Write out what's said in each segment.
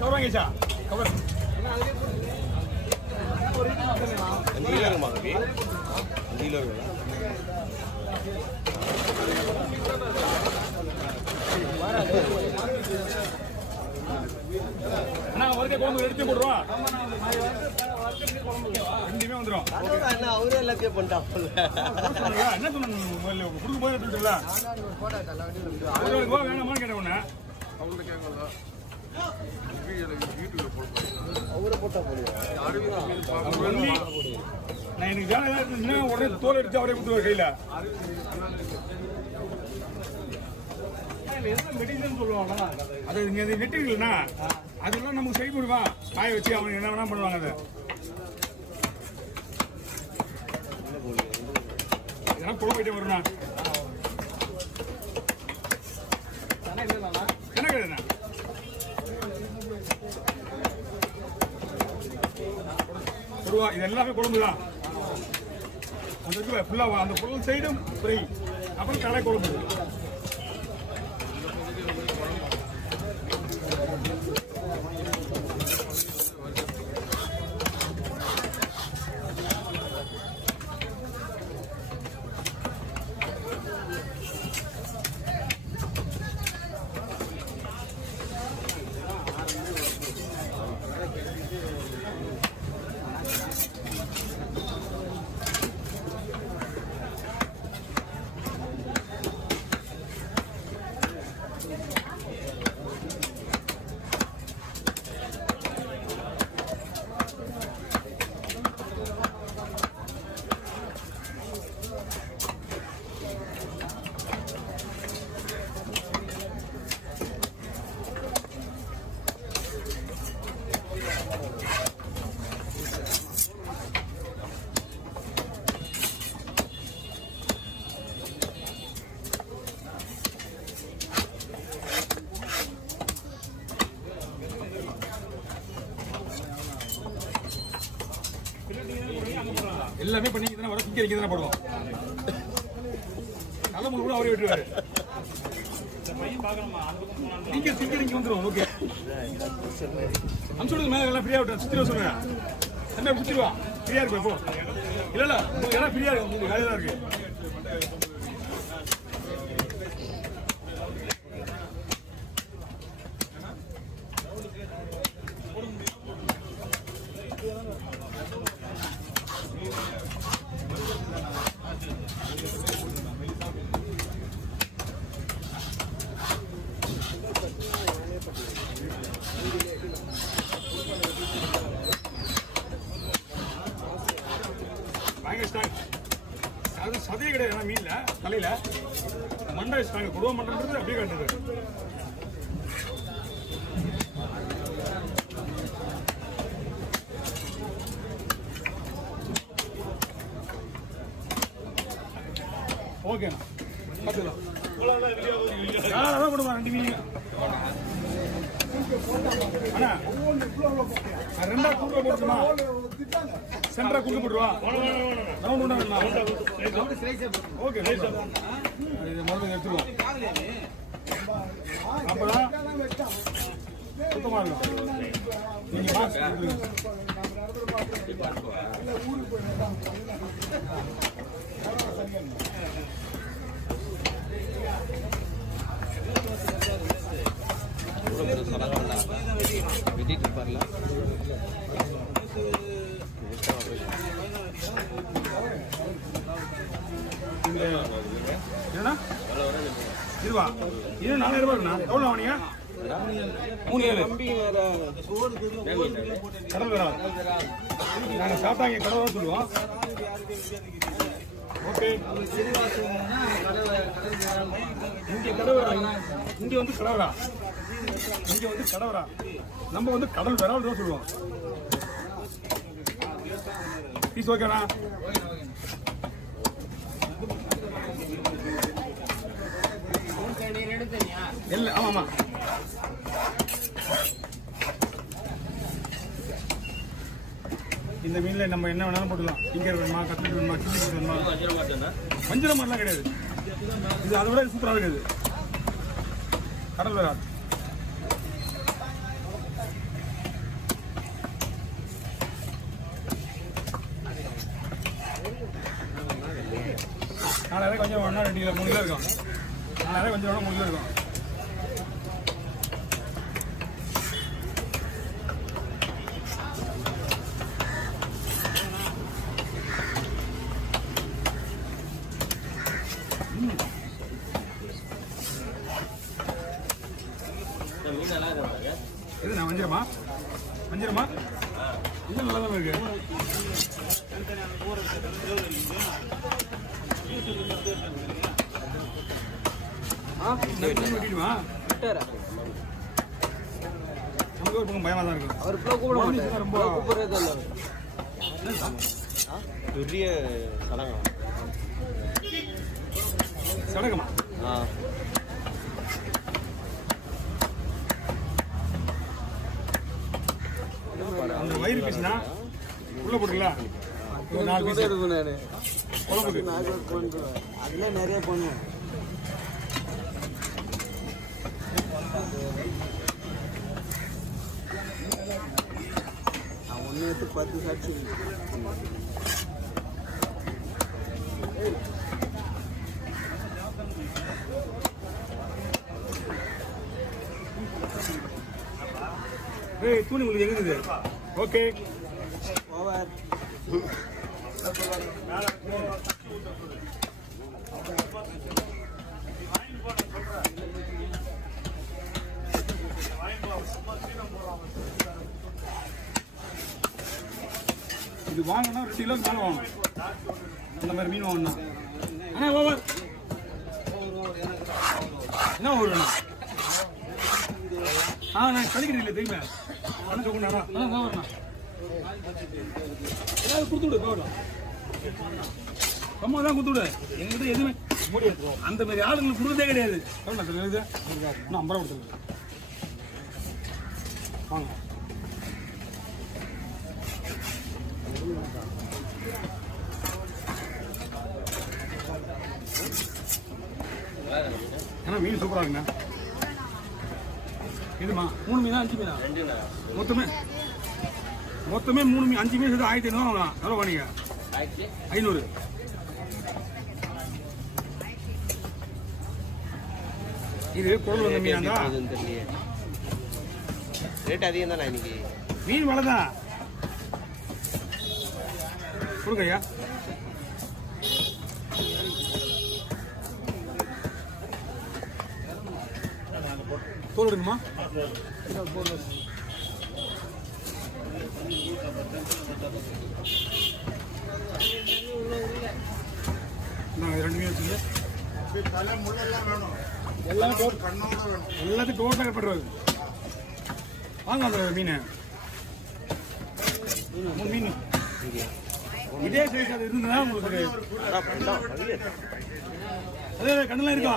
Cover வாங்கிச்சா cover அண்ணா வருகை குழம்பு எடுத்து போடுறோம் ரெண்டுமே வந்துடும் அவரே எல்லாத்தையும் பண்ணிட்டாப்ல என்ன சொன்ன கொடுக்க போய் எடுத்துல வேணாமான்னு கேட்டேன் உன்ன அவங்கள்ட்ட கேட்கல அவரை போட்டா போடுவோம் நான் எனக்கு வேலை ஏதாவது உடனே தோல் எடுத்து அவரே கொடுத்து கையில மெடிசன் சொல்லுவாங்க அது இங்க நெட்டுங்களா அதெல்லாம் நமக்கு செய்ய முடியுமா காய வச்சு அவங்க என்ன வேணா பண்ணுவாங்க அதை இதெல்லாம் குழம்பு போயிட்டே வரும்ண்ணா என்ன கிடையாதுண்ணா இது எல்லாமே குழம்பு தான் அந்த இருக்குல்ல ஃபுல்லாக அந்த பொருள் சைடும் ஃப்ரை அப்புறம் கடை குழம்பு எல்லாமே பண்ணி வர சிக்கி தானே போடுவோம் நல்ல முழு கூட அவரே விட்டுருவாரு நீங்க சிக்கி நீங்க வந்துடும் ஓகே அனுப்பிச்சு மேலே எல்லாம் ஃப்ரீயா விட்டு சுத்திர சொல்லுங்க என்ன சுத்திடுவா ஃப்ரீயா இருக்கும் இப்போ இல்ல இல்ல உங்களுக்கு எல்லாம் ஃப்ரீயா இருக்கு உங்களுக்கு வேலையா இருக்கு அது சதையே கிடையாது மீன்ல தலையில மண்டை வச்சுட்டாங்க குடுவ மண்டன்றது அப்படியே காட்டுது ஓகேண்ணா பார்த்துக்கலாம் கொடுமா 2 மீன் அண்ணா ரெண்டா கூட்டு போட்டுமா சென்டரா கூட்டு போட்டுருவா ஓகே இது மருந்து எடுத்துருவோம் அப்பதான் சுத்தமா இருக்கும் நீங்க மாஸ்க் வெட்டிட்டு இருப்பார்ல என்னண்ணா இதுவா இது 4000 ரூபாய்ண்ணா எவ்வளோ வாங்கினீங்க 37 கடல் வேறா நாங்கள் சாப்பிட்டாங்க கடல் தான் சொல்லுவோம் ஓகே இங்கே கடவுரா இங்கே வந்து கடவுரா இங்கே வந்து கடவுரா நம்ம வந்து கடல் வேறா தான் சொல்லுவோம் பீஸ் ஓகேண்ணா இல்லை ஆமாம் ஆமாம் இந்த மீனில் நம்ம என்ன வேணாலும் போட்டுக்கலாம். ஃபிங்கர் வேணுமா, கட்லெட் வேணுமா, சில்லி பீஸ் வேணுமா. வஞ்சிரம் மாதிரிலாம் கிடையாது. இது அதை விட சூப்பராக இருக்குது. கடல் வேற நாலாயிரம் கொஞ்சம் வேணா 2 கிலோ 3 கிலோ இருக்கும். 4000 கொஞ்சம் வேணா 3 கிலோ இருக்கும். இது நான் வஞ்சிரமா இது நல்லா தான் இருக்கு. வெட்டிடுமா நமக்கு ஒரு பக்கம் பயமா தான் இருக்கும். அவர் கூப்பிட மாட்டார். ரொம்ப கூப்பிடுறது இல்லை. பெரிய சடகமா அந்த வயிறு பீஸ்னா உள்ள போட்டுக்கலாம். ஒரு 4 பீஸ் இருக்கும். குழம்புக்கு அதுல நிறைய பண்ணுவேன். ஒன்று 10 சாட்சி. தூணி உங்களுக்கு எங்க இருக்குது? Okay over. இது வாங்கினா 2 கிலோக்கு மேலே வாங்கணும். இந்த மாதிரி மீன் வாங்கினா ஆனால் ஓவர் என்ன ஓவர் வேணும்? நான் கழிக்கிறேன் இல்லை தெரியுமா? ஆனால் சொல்லுண்ணா ஓவர்ண்ணா ஏதாவது கொடுத்து விடு. கவனம் சும்மா தான் கொடுத்து விடு. எங்ககிட்ட எதுவுமே அந்த மாதிரி ஆளுங்களுக்கு கொடுத்ததே கிடையாது. கவனம் தெரியுது இன்னும் 50 ரூபா கொடுத்துருங்க. வாங்க ஏன்னா மீன் சூப்பராக இருக்குண்ணா. இதுமா 3 மீனா 5 மீனா? மொத்தமே 3 மீன் 5 மீன் சேர்த்து 1500 வாங்கலாம். எவ்வளோ வாங்க? 500. இது குழல் வந்த மீனா தான். ரேட் அதிகம் தானே இன்னைக்கு? மீன் விலை தான். கொடுங்க ஐயா. தோல் எடுக்கணுமா? நான் 2 மீன் வச்சுங்க. எல்லாத்தையும் டோட்டலாக கட்டுறது. வாங்க அந்த மீன் 3 மீன் இதே சைஸ் அது இருந்ததுன்னா உங்களுக்கு அதே கண்ணெல்லாம் இருக்கா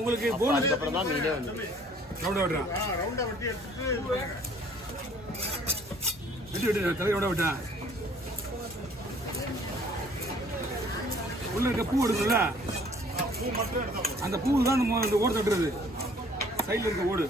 உங்களுக்கு போனஸ். அப்புறம் தான் மீனே வந்து ரவுண்டா விட்டுறான். விட்டு தலை ரவுண்டா விட்டா உள்ள இருக்க பூ எடுக்கல. அந்த பூ தான் இந்த ஓடு தட்டுறது. சைடில் இருக்க ஓடு